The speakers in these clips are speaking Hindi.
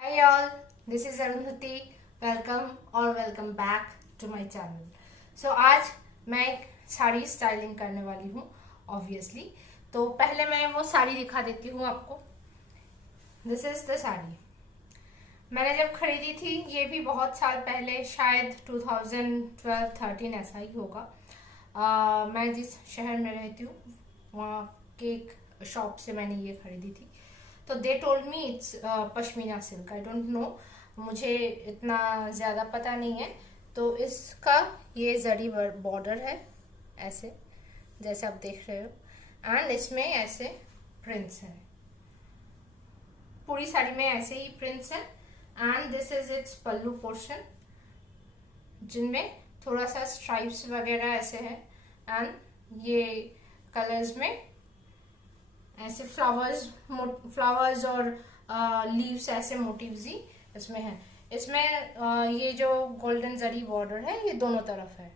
Hi all, this is Arundhati. Welcome back to my channel. So आज मैं एक साड़ी स्टाइलिंग करने वाली हूँ ऑब्वियसली। तो पहले मैं वो साड़ी दिखा देती हूँ आपको। This is the sari. मैंने जब खरीदी थी ये भी बहुत साल पहले, शायद 2012-13 ऐसा ही होगा। मैं जिस शहर में रहती हूँ वहाँ के एक शॉप से मैंने ये खरीदी थी। तो they told me it's pashmina silk. I don't know, मुझे इतना ज़्यादा पता नहीं है। तो इसका ये जरी बॉर्डर है ऐसे, जैसे आप देख रहे हो, एंड इसमें ऐसे प्रिंट्स है। पूरी साड़ी में ऐसे ही प्रिंट्स है। And this is it's pallu portion, जिनमें थोड़ा सा स्ट्राइप्स वगैरह ऐसे है। एंड ये कलर्स में ऐसे फ्लावर्स और लीव्स ऐसे मोटिव्स ही इसमें है। इसमें ये जो गोल्डन जरी बॉर्डर है ये दोनों तरफ है।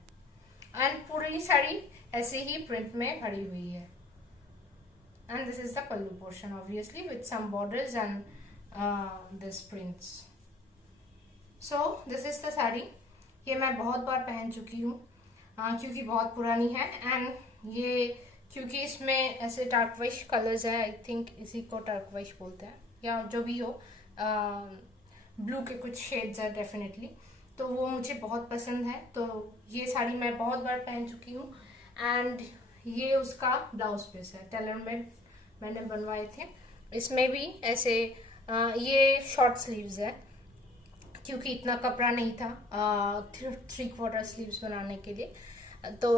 एंड पूरी साड़ी ऐसे ही प्रिंट में भरी हुई है। And this is the pallu portion obviously with some borders and this prints. So this is the sari. ये मैं बहुत बार पहन चुकी हूँ क्योंकि बहुत पुरानी है। एंड ये क्योंकि इसमें ऐसे टर्कवाइश कलर्स है, आई थिंक इसी को टर्कवाइश बोलते हैं या जो भी हो, ब्लू के कुछ शेड्स है डेफिनेटली। तो वो मुझे बहुत पसंद है। तो ये साड़ी मैं बहुत बार पहन चुकी हूँ। एंड ये उसका ब्लाउज पीस है, टेलर में मैंने बनवाए थे। इसमें भी ऐसे ये शॉर्ट स्लीव्स है क्योंकि इतना कपड़ा नहीं था 3/4 स्लीव्स बनाने के लिए। तो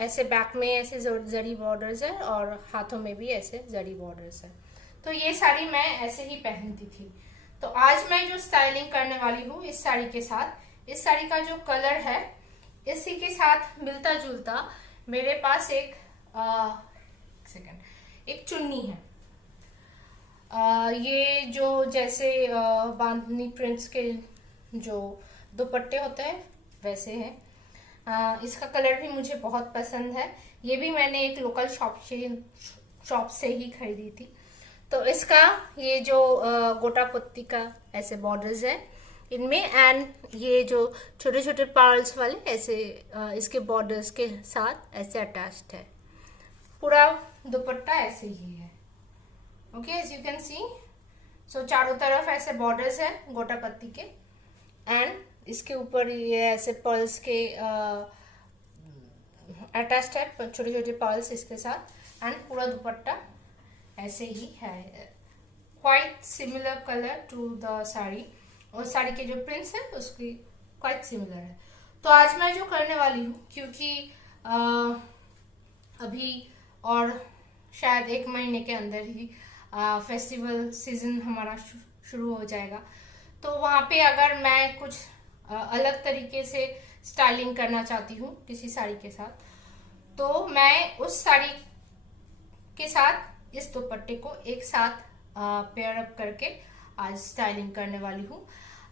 ऐसे बैक में ऐसे जरी बॉर्डर्स है और हाथों में भी ऐसे जरी बॉर्डर्स है। तो ये साड़ी मैं ऐसे ही पहनती थी। तो आज मैं जो स्टाइलिंग करने वाली हूँ इस साड़ी के साथ, इस साड़ी का जो कलर है इसी के साथ मिलता जुलता मेरे पास एक एक चुन्नी है। ये जो जैसे बांधनी प्रिंट्स के जो दुपट्टे होते हैं वैसे हैं। इसका कलर भी मुझे बहुत पसंद है। ये भी मैंने एक लोकल शॉप से ही खरीदी थी। तो इसका ये जो गोटा पत्ती का ऐसे बॉर्डर्स है इनमें, एंड ये जो छोटे छोटे पर्ल्स वाले ऐसे इसके बॉर्डर्स के साथ ऐसे अटैच्ड है। पूरा दुपट्टा ऐसे ही है। Okay, as you can see. So चारों तरफ ऐसे बॉर्डर्स है गोटा पत्ती के। एंड इसके ऊपर ये ऐसे पर्ल्स के अटैच्ड है, छोटे छोटे पर्ल्स इसके साथ। एंड पूरा दुपट्टा ऐसे ही है। Quite similar colour to the sari, और साड़ी के जो प्रिंट्स है उसकी क्वाइट सिमिलर है। तो आज मैं जो करने वाली हूँ, क्योंकि अभी और शायद 1 महीने के अंदर ही फेस्टिवल सीजन हमारा शुरू हो जाएगा। तो वहाँ पे अगर मैं कुछ अलग तरीके से स्टाइलिंग करना चाहती हूँ किसी साड़ी के साथ, तो मैं उस साड़ी के साथ इस दुपट्टे को एक साथ पेयर अप करके आज स्टाइलिंग करने वाली हूँ।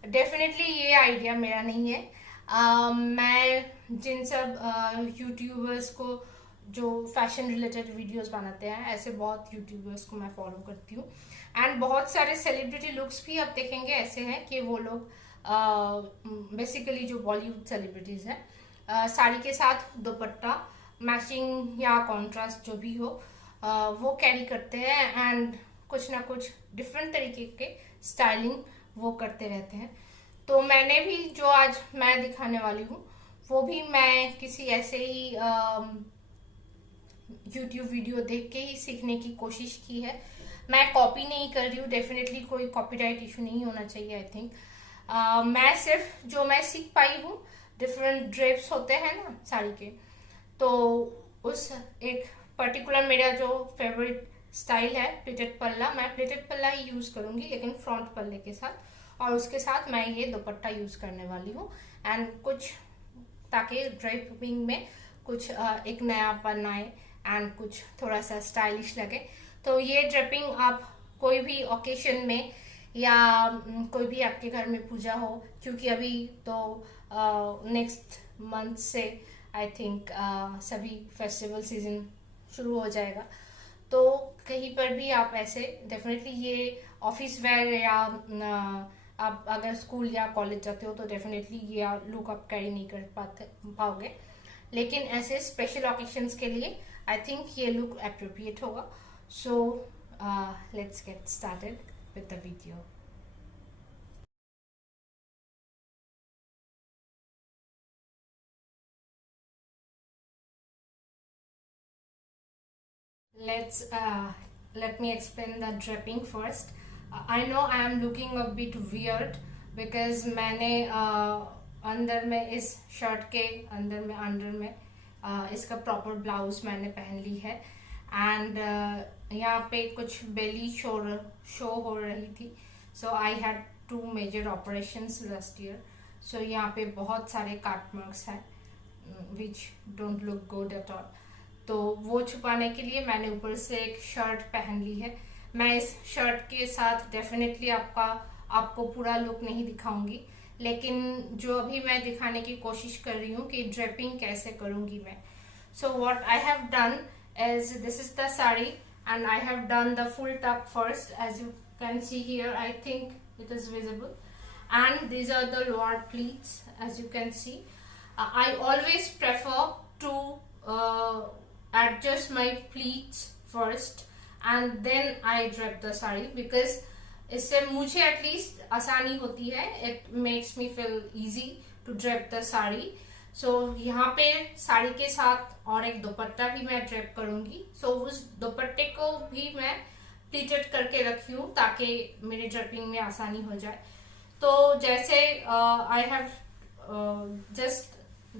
डेफिनेटली ये आइडिया मेरा नहीं है। मैं जिन सब यूट्यूबर्स को जो फैशन रिलेटेड वीडियोस बनाते हैं, ऐसे बहुत यूट्यूबर्स को मैं फॉलो करती हूँ। एंड बहुत सारे सेलिब्रिटी लुक्स भी आप देखेंगे ऐसे हैं कि वो लोग बेसिकली जो बॉलीवुड सेलिब्रिटीज हैं साड़ी के साथ दुपट्टा मैचिंग या कॉन्ट्रास्ट जो भी हो वो कैरी करते हैं। एंड कुछ ना कुछ डिफरेंट तरीके के स्टाइलिंग वो करते रहते हैं। तो मैंने भी जो आज मैं दिखाने वाली हूँ वो भी मैं किसी ऐसे ही यूट्यूब वीडियो देख के ही सीखने की कोशिश की है। मैं कॉपी नहीं कर रही हूँ, डेफिनेटली कोई कॉपीराइट इशू नहीं होना चाहिए आई थिंक। मैं सिर्फ जो मैं सीख पाई हूँ, डिफरेंट ड्रेप्स होते हैं ना साड़ी के, तो उस एक पर्टिकुलर मेरा जो फेवरेट स्टाइल है प्लीटेड पल्ला, मैं प्लीटेड पल्ला ही यूज करूंगी लेकिन फ्रंट पल्ले के साथ, और उसके साथ मैं ये दुपट्टा यूज करने वाली हूँ। एंड कुछ ताकि ड्रेपिंग में कुछ एक नयापन आए एंड कुछ थोड़ा सा स्टाइलिश लगे। तो ये ड्रेपिंग आप कोई भी ओकेशन में या कोई भी आपके घर में पूजा हो, क्योंकि अभी तो नेक्स्ट मंथ से आई थिंक सभी फेस्टिवल सीजन शुरू हो जाएगा। तो कहीं पर भी आप ऐसे डेफिनेटली ये ऑफिस वेयर या आप अगर स्कूल या कॉलेज जाते हो तो डेफिनेटली ये लुक आप कैरी नहीं कर पाओगे, लेकिन ऐसे स्पेशल ओकेशंस के लिए आई थिंक ये लुक अप्रोप्रिएट होगा. So let's get started with the video. Let me explain the draping first. I know I am looking a bit weird because मैंने अंदर में इस शर्ट के अंदर में इसका प्रॉपर ब्लाउज मैंने पहन ली है. एंड यहाँ पे कुछ बेली शो हो रही थी. So I had 2 major operations last year. So यहाँ पे बहुत सारे काट मार्क्स हैं which don't look good at all. तो वो छुपाने के लिए मैंने ऊपर से एक शर्ट पहन ली है. मैं इस शर्ट के साथ डेफिनेटली आपको पूरा लुक नहीं दिखाऊंगी, लेकिन जो अभी मैं दिखाने की कोशिश कर रही हूँ कि ड्रेपिंग कैसे करूंगी मैं. So what I have done is this is the sari and I have done the full tuck first. As you can see here, I think it is visible, and these are the lower pleats. As you can see, I always prefer to adjust my pleats first and then I drape the sari because इससे मुझे एटलीस्ट आसानी होती है. It makes me feel easy to drape the sari. So यहाँ पे साड़ी के साथ और एक दुपट्टा भी मैं ड्रेप करूंगी. So उस दुपट्टे को भी मैं प्लीटेड करके रखी हूँ ताकि मेरे ड्रेपिंग में आसानी हो जाए. तो जैसे I have just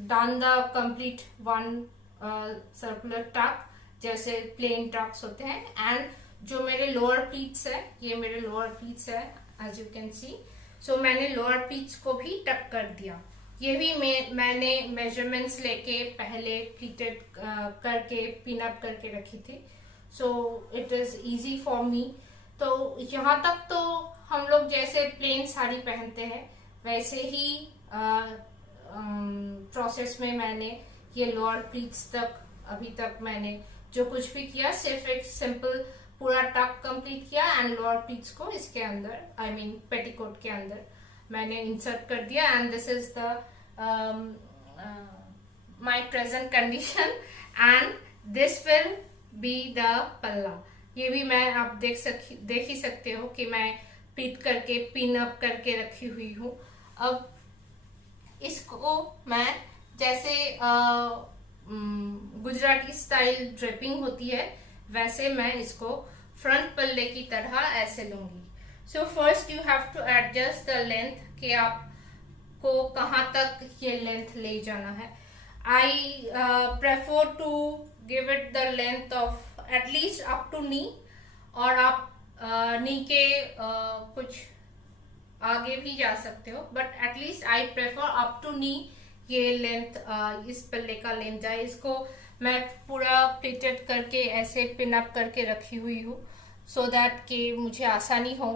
done the complete one circular टक जैसे प्लेन टक्स होते हैं. एंड जो मेरे लोअर प्लीट्स है, ये मेरे लोअर प्लीट्स है एज यू कैन सी. सो मैंने लोअर प्लीट्स को भी टक कर दिया. ये भी मैंने मेजरमेंट्स लेके पहले प्लीटेड करके पिन अप करके रखी थी. So it is easy for me. तो यहाँ तक तो हम लोग जैसे प्लेन साड़ी पहनते हैं वैसे ही प्रोसेस में मैंने ये लोअर प्लीट्स तक अभी तक मैंने जो कुछ भी किया सिर्फ एक सिंपल पूरा टक कंप्लीट किया एंड लोअर प्लीट्स को इसके अंदर आई मीन पेटीकोट के अंदर मैंने इंसर्ट कर दिया. And this is the my present condition and this will be the पल्ला. ये भी मैं आप देख ही सकते हो कि मैं प्लीट करके पिन अप करके रखी हुई हूँ. अब इसको मैं जैसे गुजराती स्टाइल ड्रेपिंग होती है वैसे मैं इसको फ्रंट पल्ले की तरह ऐसे लूंगी. So first you have to adjust the length कि आपको कहाँ तक ये लेंथ ले जाना है. I prefer to give it the length of at least up to knee, और आप नी के कुछ आगे भी जा सकते हो, but at least I prefer up to knee ये लेंथ इस पल्ले का लेंथ जाए. इसको मैं पूरा प्लीटेड करके ऐसे पिन अप करके रखी हुई हूँ सो दैट कि मुझे आसानी हो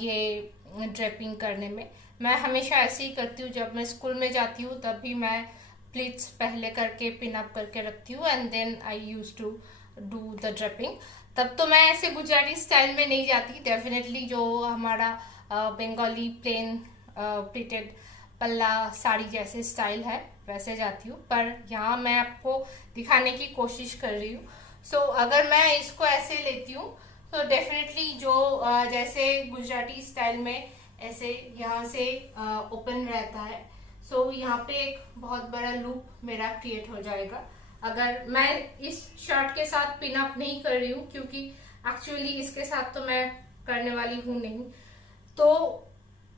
ये ड्रेपिंग करने में. मैं हमेशा ऐसे ही करती हूँ. जब मैं स्कूल में जाती हूँ तब भी मैं प्लीट्स पहले करके पिन अप करके रखती हूँ and then I use to do the draping. तब तो मैं ऐसे गुजराती स्टाइल में नहीं जाती. डेफिनेटली जो हमारा बंगाली प्लेन प्लीटेड पल्ला साड़ी जैसे स्टाइल है वैसे जाती हूँ, पर यहाँ मैं आपको दिखाने की कोशिश कर रही हूँ. सो अगर मैं इसको ऐसे लेती हूँ तो डेफिनेटली जो जैसे गुजराती स्टाइल में ऐसे यहाँ से ओपन रहता है. सो यहाँ पे एक बहुत बड़ा लूप मेरा क्रिएट हो जाएगा. अगर मैं इस शर्ट के साथ पिन अप नहीं कर रही हूँ क्योंकि एक्चुअली इसके साथ तो मैं करने वाली हूँ नहीं, तो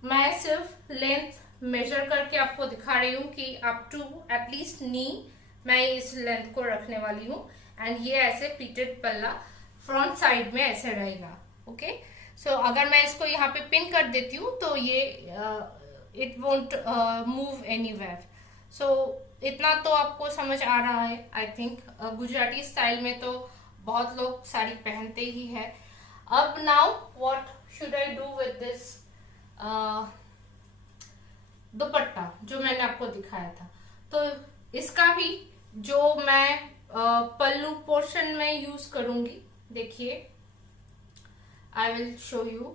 मैं सिर्फ लेंथ मेजर करके आपको दिखा रही हूँ कि अप टू एटलीस्ट नी मैं इस लेंथ को रखने वाली हूँ. एंड ये ऐसे प्लीटेड पल्ला फ्रंट साइड में ऐसे रहेगा. ओके, सो अगर मैं इसको यहाँ पे पिन कर देती हूँ तो ये इट वोंट मूव एनीवेयर. सो इतना तो आपको समझ आ रहा है आई थिंक. गुजराती स्टाइल में तो बहुत लोग साड़ी पहनते ही है. अब now what should I do with this दुपट्टा जो मैंने आपको दिखाया था. तो इसका भी जो मैं पल्लू पोर्शन में यूज करूंगी देखिए आई विल शो यू।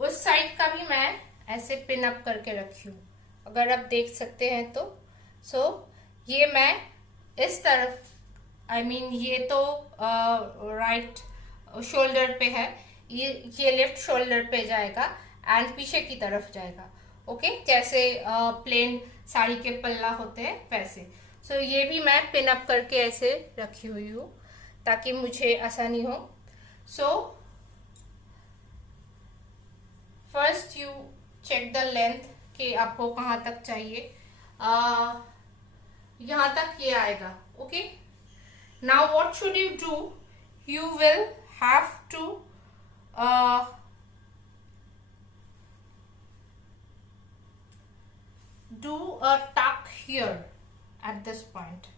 उस साइड का भी मैं ऐसे पिन अप करके रखी हूँ, अगर आप देख सकते हैं तो। सो ये मैं इस तरफ ये तो राइट शोल्डर पे है, ये लेफ्ट शोल्डर पे जाएगा एंड पीछे की तरफ जाएगा। ओके, जैसे प्लेन साड़ी के पल्ला होते हैं वैसे। सो ये भी मैं पिन अप करके ऐसे रखी हुई हूँ ताकि मुझे आसानी हो। So first you check the length कि आपको कहाँ तक चाहिए। यहाँ तक ये आएगा। Okay, now what should you do, you will have to do a tuck here at this point।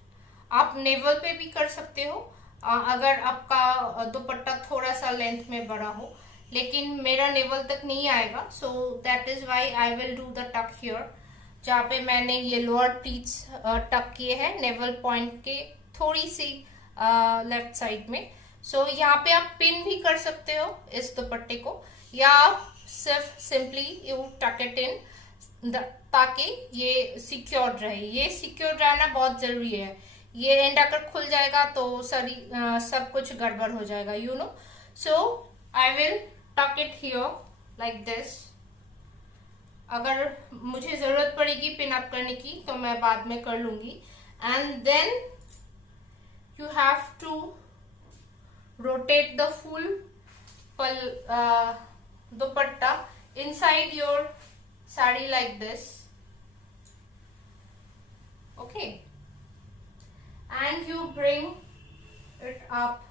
आप नेवल पे भी कर सकते हो अगर आपका दुपट्टा थोड़ा सा लेंथ में बड़ा हो, लेकिन मेरा नेवल तक नहीं आएगा। So that is why I will do the tuck here, जहाँ पे मैंने ये लोअर टीथ्स टक किए हैं नेवल पॉइंट के थोड़ी सी लेफ्ट साइड में। सो यहाँ पे आप पिन भी कर सकते हो इस दुपट्टे को, या आप सिर्फ सिंपली यू टक इट इन ताकि ये सिक्योर रहे। ये सिक्योर रहना बहुत जरूरी है, ये एंड अगर खुल जाएगा तो सब कुछ गड़बड़ हो जाएगा, you know. So I will टक इट हियर लाइक दिस। अगर मुझे जरूरत पड़ेगी पिन अप करने की तो मैं बाद में कर लूंगी। And then you have to rotate the full dupatta inside your sari like this, okay, and you bring it up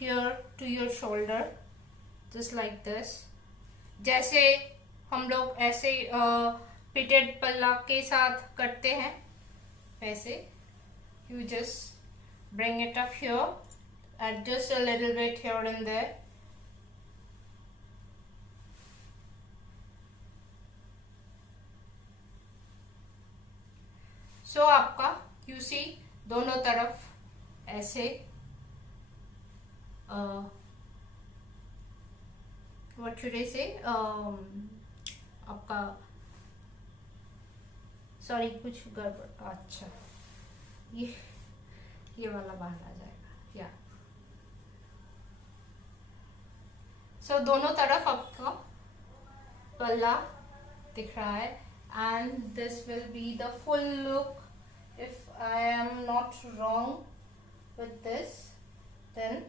here to your shoulder just like this। जैसे हम लोग ऐसे फिटेड पल्ला के साथ करते हैं वैसे you just bring it up here, adjust a little bit here and there। So आपका you see दोनों तरफ ऐसे what should I say आपका सॉरी कुछ गड़बड़, अच्छा ये वाला बाहर आ जाएगा या। सो दोनों तरफ आपका पल्ला दिख रहा है and this will be the full look. If I am not wrong with this, then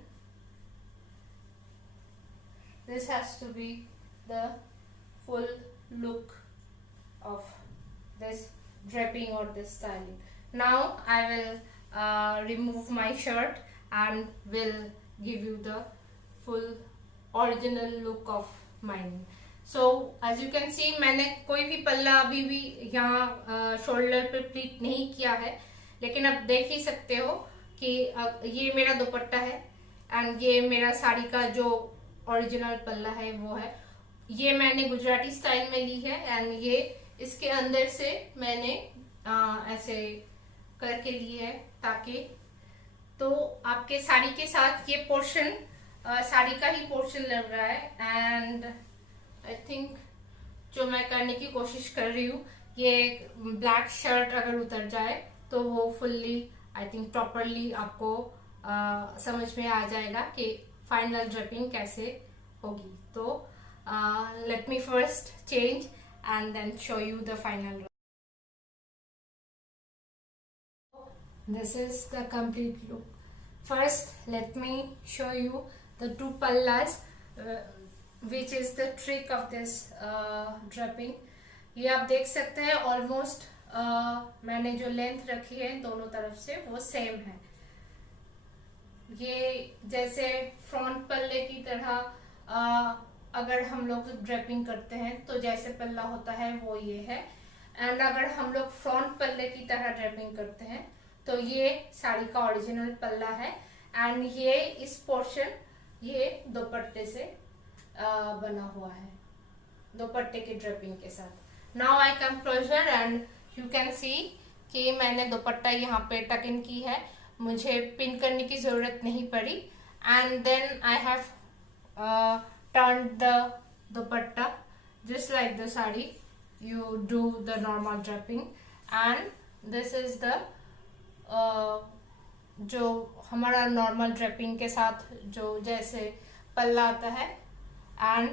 this has to be the full look of this draping or this styling। Now I will remove my shirt and will give you the full original look of mine। So as you can see मैंने कोई भी पल्ला अभी भी यहाँ शोल्डर पे प्लीट नहीं किया है, लेकिन अब देख ही सकते हो कि ये मेरा दुपट्टा है एंड ये मेरा साड़ी का जो ओरिजिनल पल्ला है वो है। ये मैंने गुजराती स्टाइल में ली है एंड ये इसके अंदर से मैंने ऐसे करके ली है ताकि तो आपके साड़ी के साथ ये पोर्शन साड़ी का ही पोर्शन लग रहा है। एंड आई थिंक जो मैं करने की कोशिश कर रही हूँ, ये ब्लैक शर्ट अगर उतर जाए तो वो फुल्ली आई थिंक प्रॉपरली आपको समझ में आ जाएगा कि फाइनल ड्रेपिंग कैसे होगी। तो let me first change and then show you the final look। This is the complete look। First let me show you the two pallas which is the trick of this draping। ये आप देख सकते हैं ऑलमोस्ट मैंने जो लेंथ रखी है दोनों तरफ से वो सेम है। ये जैसे फ्रंट पल्ले की तरह अगर हम लोग ड्रेपिंग करते हैं तो जैसे पल्ला होता है वो ये है, एंड अगर हम लोग फ्रंट पल्ले की तरह ड्रेपिंग करते हैं तो ये साड़ी का ओरिजिनल पल्ला है एंड ये इस पोर्शन ये दुपट्टे से बना हुआ है, दुपट्टे की ड्रेपिंग के साथ। Now I come closer and you can सी कि मैंने दुपट्टा यहाँ पे टक इन की है। मुझे पिन करने की ज़रूरत नहीं पड़ी। And then I have turned the dupatta just like the sari. You do the normal draping and this is the जो हमारा नॉर्मल ड्रेपिंग के साथ जो जैसे पल्ला आता है एंड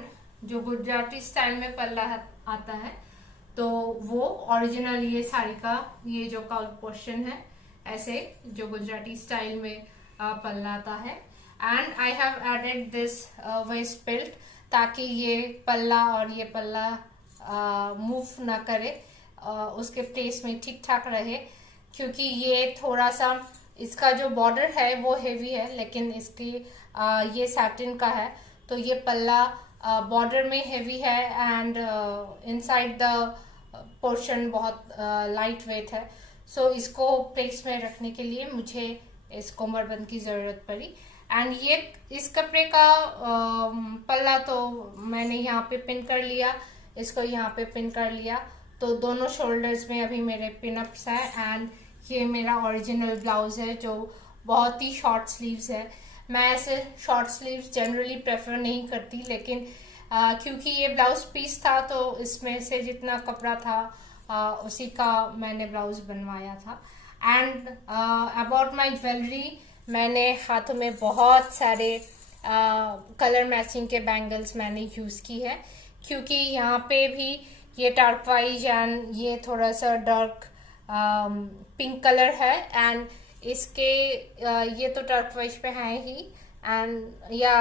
जो गुजराती स्टाइल में पल्ला आता है, तो वो ओरिजिनल ये साड़ी का ये जो पोर्शन है ऐसे जो गुजराती स्टाइल में पल्ला आता है। And I have added this waist belt ताकि ये पल्ला और ये पल्ला मूव ना करे, उसके प्लेस में ठीक ठाक रहे, क्योंकि ये थोड़ा सा इसका जो बॉर्डर है वो हेवी है, लेकिन इसकी ये सैटिन का है, तो ये पल्ला बॉर्डर में हेवी है एंड इनसाइड द पोर्शन बहुत लाइट वेट है। सो इसको प्लेस में रखने के लिए मुझे इस कमरबंद की ज़रूरत पड़ी। एंड ये इस कपड़े का पल्ला तो मैंने यहाँ पे पिन कर लिया, इसको यहाँ पे पिन कर लिया, तो दोनों शोल्डर्स में अभी मेरे पिन अप्स हैं। एंड ये मेरा ओरिजिनल ब्लाउज है जो बहुत ही शॉर्ट स्लीव्स है। मैं ऐसे शॉर्ट स्लीव्स जनरली प्रेफर नहीं करती, लेकिन क्योंकि ये ब्लाउज पीस था तो इसमें से जितना कपड़ा था उसी का मैंने ब्लाउज बनवाया था। एंड अबाउट माय ज्वेलरी, मैंने हाथों में बहुत सारे कलर मैचिंग के बैंगल्स मैंने यूज़ की है, क्योंकि यहाँ पे भी ये टर्क्वाइज एंड ये थोड़ा सा डार्क पिंक कलर है, एंड इसके ये तो टर्क्वाइज पे है ही, एंड या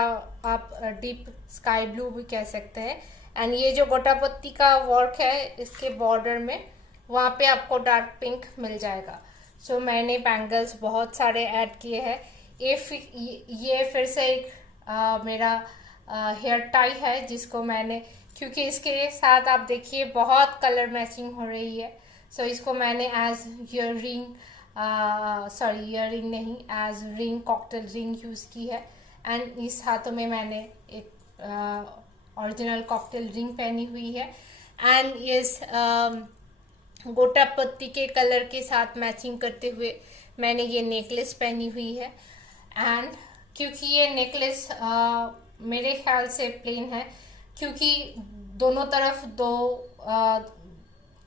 आप डीप स्काई ब्लू भी कह सकते हैं। एंड ये जो गोटा पत्ती का वर्क है इसके बॉर्डर में, वहाँ पे आपको डार्क पिंक मिल जाएगा। सो मैंने बैंगल्स बहुत सारे ऐड किए हैं। ये फिर से एक मेरा हेयर टाई है जिसको मैंने, क्योंकि इसके साथ आप देखिए बहुत कलर मैचिंग हो रही है, सो इसको मैंने एज ईयर रिंग नहीं, as ring cocktail ring use की है। एंड इस हाथों में मैंने एक ओरिजिनल कॉकटेल रिंग पहनी हुई है। एंड इस गोटा पत्ती के कलर के साथ मैचिंग करते हुए मैंने ये नेकलेस पहनी हुई है। एंड क्योंकि ये नेकलेस मेरे ख्याल से प्लेन है, क्योंकि दोनों तरफ दो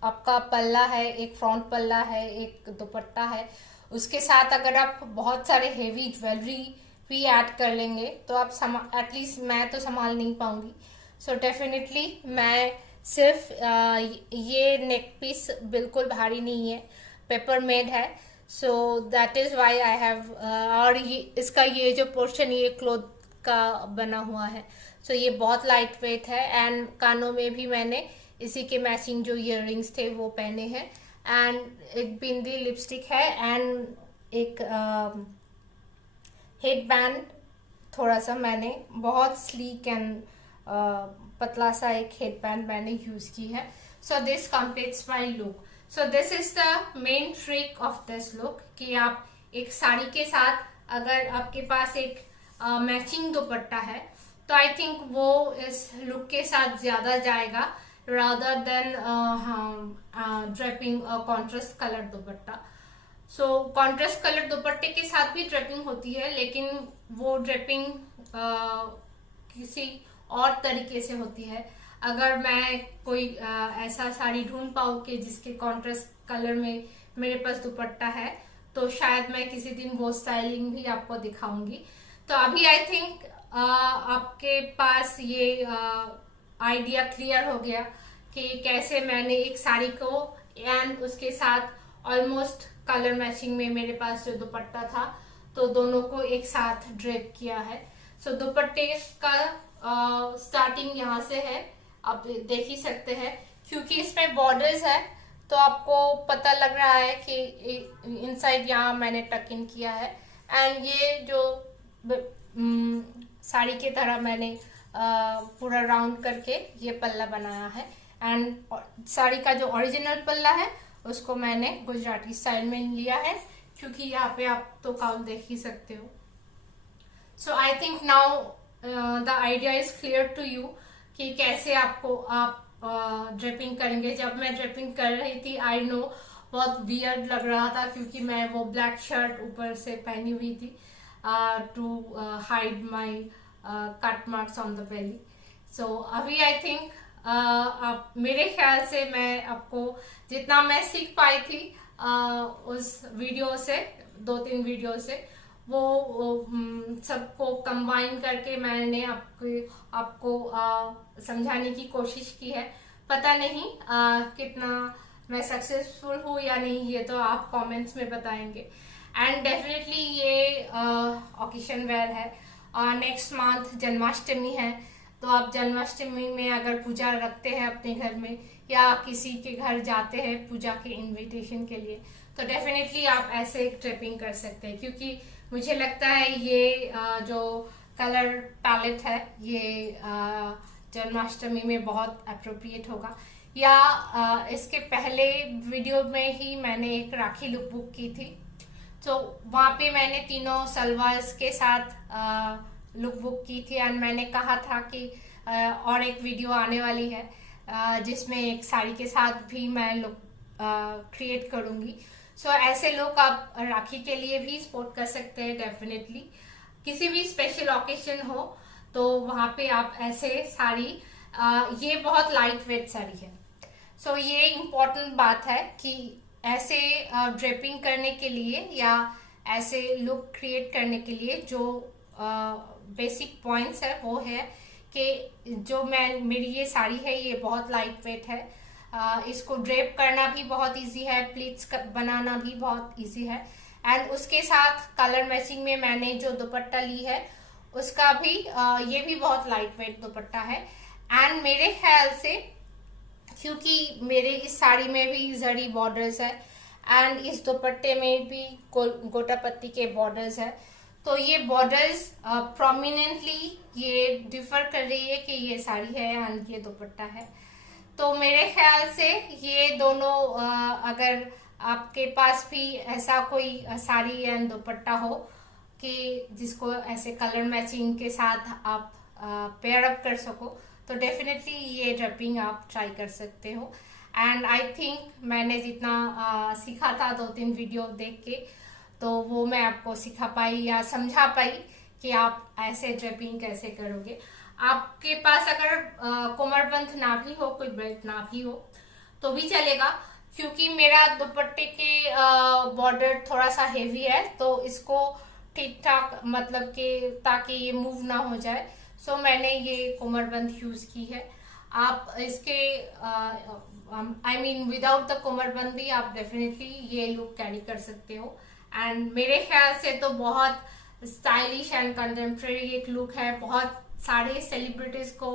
आपका पल्ला है, एक फ्रंट पल्ला है, एक दुपट्टा है, उसके साथ अगर आप बहुत सारे हेवी ज्वेलरी भी ऐड कर लेंगे तो आप एटलीस्ट मैं तो संभाल नहीं पाऊंगी। सो डेफिनेटली मैं सिर्फ ये नेक पीस बिल्कुल भारी नहीं है, पेपर मेड है, so that is why I have, और ये इसका ये जो पोर्शन ये क्लोथ का बना हुआ है, सो ये बहुत लाइट वेट है। एंड कानों में भी मैंने इसी के मैचिंग जो ईयररिंग्स थे वो पहने हैं, एंड एक बिंदी लिपस्टिक है, एंड एक हेड बैंड थोड़ा सा मैंने बहुत स्लीक एंड पतला सा एक हेड बैंड मैंने यूज की है। So this completes my look. So this is the main trick of this look कि आप एक साड़ी के साथ अगर आपके पास एक मैचिंग दुपट्टा है तो आई थिंक वो इस लुक के साथ ज्यादा जाएगा rather than draping contrast colour dupatta. So contrast colour दुपट्टे के साथ भी ड्रेपिंग होती है, लेकिन वो ड्रेपिंग किसी और तरीके से होती है। अगर मैं कोई ऐसा साड़ी ढूंढ पाऊँ कि जिसके कॉन्ट्रास्ट कलर में मेरे पास दुपट्टा है, तो शायद मैं किसी दिन वो स्टाइलिंग भी आपको दिखाऊंगी। तो अभी आई थिंक आपके पास ये आइडिया क्लियर हो गया कि कैसे मैंने एक साड़ी को एंड उसके साथ ऑलमोस्ट कलर मैचिंग में मेरे पास जो दुपट्टा था तो दोनों को एक साथ ड्रेप किया है। सो दुपट्टे का स्टार्टिंग यहाँ से है, आप देख ही सकते हैं, क्योंकि इसमें बॉर्डर्स है तो आपको पता लग रहा है कि इनसाइड यहाँ मैंने टक इन किया है। एंड ये जो साड़ी की तरह मैंने पूरा राउंड करके ये पल्ला बनाया है, एंड साड़ी का जो ओरिजिनल पल्ला है उसको मैंने गुजराती स्टाइल में लिया है, क्योंकि यहाँ पे आप तो काउल देख ही सकते हो। So I think now the idea is clear to you कि कैसे आपको आप ड्रेपिंग करेंगे। जब मैं ड्रेपिंग कर रही थी आई नो बहुत वियर्ड लग रहा था क्योंकि मैं वो ब्लैक शर्ट ऊपर से पहनी हुई थी to hide my cut marks on the belly. So अभी आई थिंक आप मेरे ख्याल से मैं आपको जितना मैं सीख पाई थी उस वीडियो से, 2-3 वीडियो से, वो सबको कंबाइन करके मैंने आपको समझाने की कोशिश की है। पता नहीं कितना मैं सक्सेसफुल हूँ या नहीं, ये तो आप कमेंट्स में बताएंगे। एंड डेफिनेटली ये ओकेशन वेयर है। नेक्स्ट मंथ जन्माष्टमी है, तो आप जन्माष्टमी में अगर पूजा रखते हैं अपने घर में या किसी के घर जाते हैं पूजा के इनविटेशन के लिए, तो डेफिनेटली आप ऐसे एक ड्रेपिंग कर सकते हैं, क्योंकि मुझे लगता है ये जो कलर पैलेट है ये जन्माष्टमी में बहुत अप्रोप्रिएट होगा। या इसके पहले वीडियो में ही मैंने एक राखी लुक बुक की थी, तो वहाँ पे मैंने तीनों सलवार्स के साथ लुक बुक की थी। एंड मैंने कहा था कि और एक वीडियो आने वाली है जिसमें एक साड़ी के साथ भी मैं लुक क्रिएट करूँगी। सो ऐसे लुक आप राखी के लिए भी स्पोर्ट कर सकते हैं। डेफिनेटली किसी भी स्पेशल ओकेशन हो तो वहाँ पे आप ऐसे साड़ी, ये बहुत लाइट वेट साड़ी है। सो ये इम्पोर्टेंट बात है कि ऐसे ड्रेपिंग करने के लिए या ऐसे लुक क्रिएट करने के लिए जो बेसिक पॉइंट्स है वो है कि जो मेरी ये साड़ी है ये बहुत लाइट वेट है। इसको ड्रेप करना भी बहुत इजी है, प्लीट्स बनाना भी बहुत इजी है। एंड उसके साथ कलर मैचिंग में मैंने जो दुपट्टा ली है उसका भी ये भी बहुत लाइट वेट दुपट्टा है। एंड मेरे ख्याल से क्योंकि मेरे इस साड़ी में भी जरी बॉर्डर्स है एंड इस दुपट्टे में भी गोटा पत्ती के बॉर्डर्स है, तो ये बॉर्डर्स प्रोमिनेंटली ये डिफर कर रही है कि ये साड़ी है एंड ये दुपट्टा है। तो मेरे ख्याल से ये दोनों अगर आपके पास भी ऐसा कोई साड़ी एंड दुपट्टा हो कि जिसको ऐसे कलर मैचिंग के साथ आप पेयर अप कर सको, तो डेफिनेटली ये ड्रेपिंग आप ट्राई कर सकते हो। एंड आई थिंक मैंने जितना सीखा था 2-3 वीडियो देख के, तो वो मैं आपको सिखा पाई या समझा पाई कि आप ऐसे ड्रेपिंग कैसे करोगे। आपके पास अगर कमरबंद ना भी हो, कोई बेल्ट ना भी हो तो भी चलेगा, क्योंकि मेरा दुपट्टे के बॉर्डर थोड़ा सा हेवी है, तो इसको ठीक ठाक मतलब कि ताकि ये मूव ना हो जाए, सो मैंने ये कमरबंद यूज की है। आप इसके आई मीन विदाउट द कमरबंद भी आप डेफिनेटली ये लुक कैरी कर सकते हो। एंड मेरे ख्याल से तो बहुत स्टाइलिश एंड कंटेम्प्रेरी एक लुक है। बहुत सारे सेलिब्रिटीज को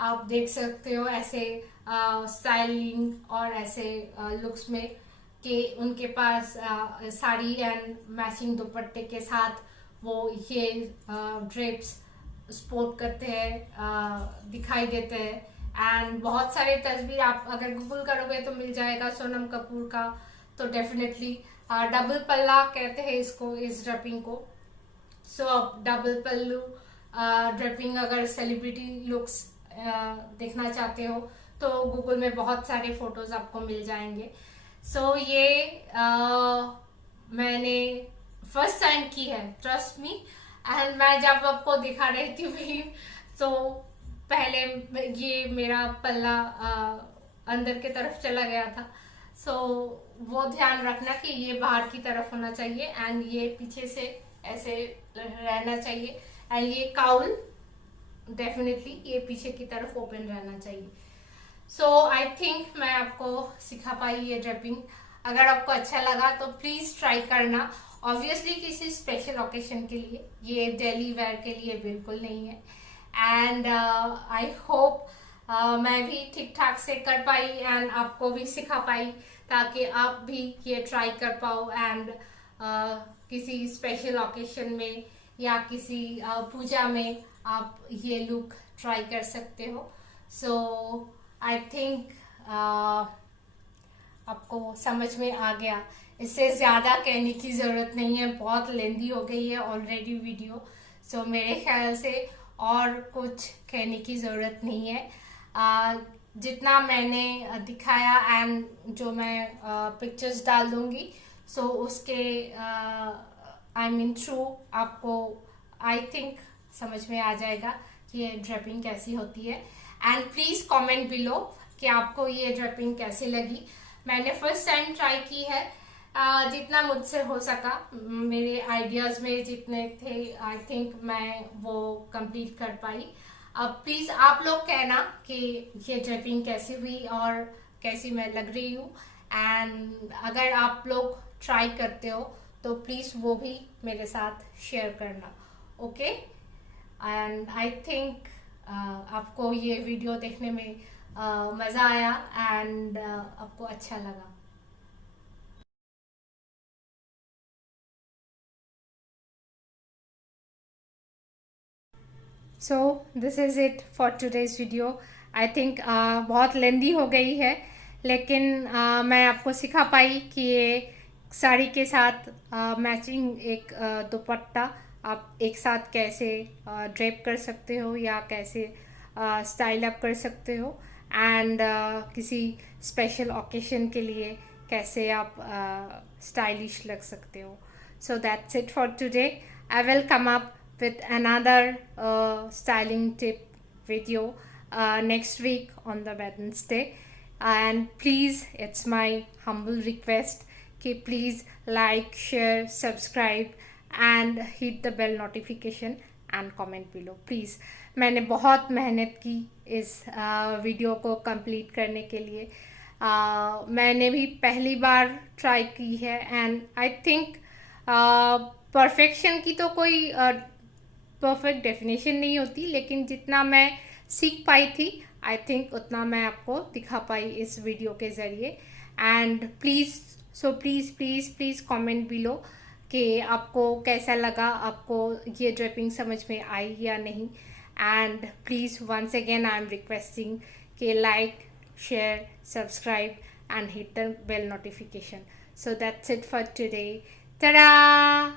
आप देख सकते हो ऐसे स्टाइलिंग और ऐसे लुक्स में कि उनके पास साड़ी एंड मैचिंग दुपट्टे के साथ वो ये ड्रेप्स स्पोर्ट करते हैं, दिखाई देते हैं। एंड बहुत सारे तस्वीर आप अगर गूगल करोगे तो मिल जाएगा सोनम कपूर का, तो डेफिनेटली डबल पल्ला कहते हैं इसको, इस ड्रेपिंग को। सो डबल पल्लू ड्रेपिंग अगर सेलिब्रिटी लुक्स देखना चाहते हो तो गूगल में बहुत सारे फोटोज आपको मिल जाएंगे। सो ये मैंने फर्स्ट टाइम की है, ट्रस्ट मी। एंड मैं जब आपको दिखा रही थी वही, तो पहले ये मेरा पल्ला अंदर की तरफ चला गया था। सो वो ध्यान रखना कि ये बाहर की तरफ होना चाहिए एंड ये पीछे से ऐसे रहना चाहिए। एंड ये काउल डेफिनेटली ये पीछे की तरफ ओपन रहना चाहिए। सो आई थिंक मैं आपको सिखा पाई ये ड्रेपिंग। अगर आपको अच्छा लगा तो प्लीज ट्राई करना। ऑब्वियसली किसी स्पेशल ओकेशन के लिए, ये डेली वेयर के लिए बिल्कुल नहीं है। एंड आई होप मैं भी ठीक ठाक से कर पाई एंड आपको भी सिखा पाई, ताकि आप भी ये ट्राई कर पाओ एंड किसी स्पेशल ओकेशन में या किसी पूजा में आप ये लुक ट्राई कर सकते हो। सो आई थिंक आपको समझ में आ गया। इससे ज़्यादा कहने की ज़रूरत नहीं है, बहुत लेंदी हो गई है ऑलरेडी वीडियो। सो मेरे ख्याल से और कुछ कहने की ज़रूरत नहीं है। जितना मैंने दिखाया एंड जो मैं पिक्चर्स डाल दूंगी, सो उसके आई मीन थ्रू आपको आई थिंक समझ में आ जाएगा कि ये ड्रेपिंग कैसी होती है। एंड प्लीज कमेंट बिलो कि आपको ये ड्रेपिंग कैसी लगी। मैंने फर्स्ट टाइम ट्राई की है, जितना मुझसे हो सका, मेरे आइडियाज में जितने थे आई थिंक मैं वो कंप्लीट कर पाई। अब प्लीज आप लोग कहना कि ये ड्रेपिंग कैसी हुई और कैसी मैं लग रही हूँ। एंड अगर आप लोग ट्राई करते हो तो प्लीज वो भी मेरे साथ शेयर करना, ओके। एंड आई थिंक आपको ये वीडियो देखने में मज़ा आया एंड आपको अच्छा लगा। So this is it for today's video. I think बहुत लेंदी हो गई है, लेकिन मैं आपको सिखा पाई कि ये साड़ी के साथ मैचिंग एक दुपट्टा आप एक साथ कैसे ड्रेप कर सकते हो या कैसे स्टाइल अप कर सकते हो। एंड किसी स्पेशल ओकेशन के लिए कैसे आप स्टाइलिश लग सकते हो। So that's it for today. I will come up with another styling tip video next week on the Wednesday. And please, it's my humble request कि please like, share, subscribe and hit the bell notification and comment below. Please, मैंने बहुत मेहनत की इस वीडियो को कंप्लीट करने के लिए। मैंने भी पहली बार ट्राई की है एंड आई थिंक परफेक्शन की तो कोई परफेक्ट डेफिनेशन नहीं होती, लेकिन जितना मैं सीख पाई थी आई थिंक उतना मैं आपको दिखा पाई इस वीडियो के ज़रिए। And please please please please comment below कि आपको कैसा लगा, आपको ये ड्रेपिंग समझ में आई या नहीं। And please once again I am requesting कि like, share, subscribe, and hit the bell notification. So that's it for today. Ta-da!